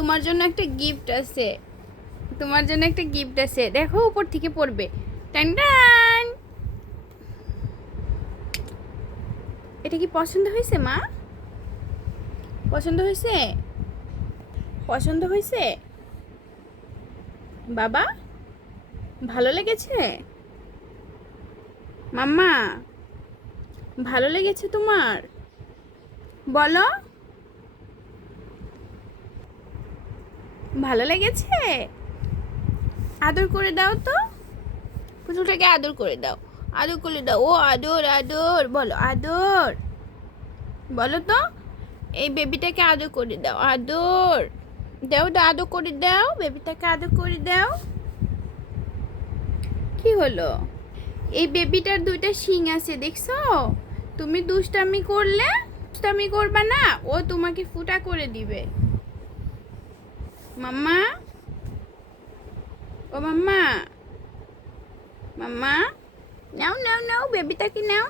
তোমার জন্য একটা গিফট আছে। তোমার জন্য একটা গিফট আছে, দেখো উপর থেকে পড়বে। টান টান। এটা কি পছন্দ হয়েছে মা? পছন্দ হয়েছে? পছন্দ হয়েছে বাবা? ভালো লেগেছে মাম্মা? ভালো লেগেছে তোমার? বলো ভালো লেগেছে। আদর করে দাও তো, পুতুলটাকে আদর করে দাও। আদর করে দাও। ও আদর আদর বলো, আদর বলো তো। এই বেবিটাকে আদর করে দাও, আদর দাও, দাও আদর করে দাও, বেবিটাকে আদর করে দাও। কি হলো? এই বেবিটার দুইটা শিং আছে দেখছো? তুমি দুষ্টামি করলে, দুষ্টামি করবা না, ও তোমাকে ফুটা করে দিবে। মাম্মা, ও মাম্মা, মাম্মা, নাও নাও নাও বেবিটাকে নাও।